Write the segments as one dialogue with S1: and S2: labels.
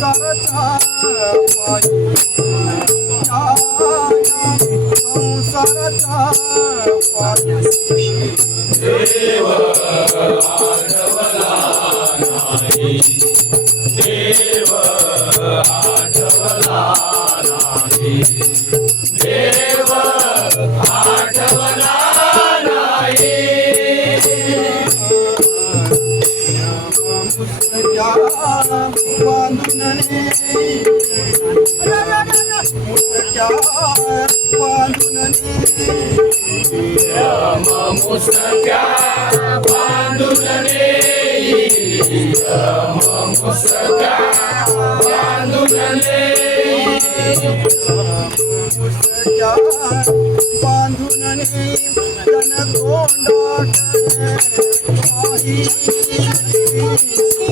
S1: नाही कोणाचे ताने आहे मुसक्या बांधून मुसक्या बांधून मुसक्या बांधून जन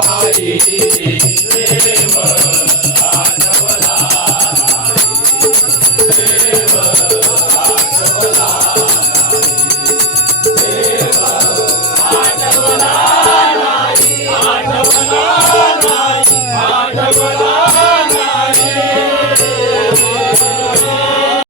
S2: देव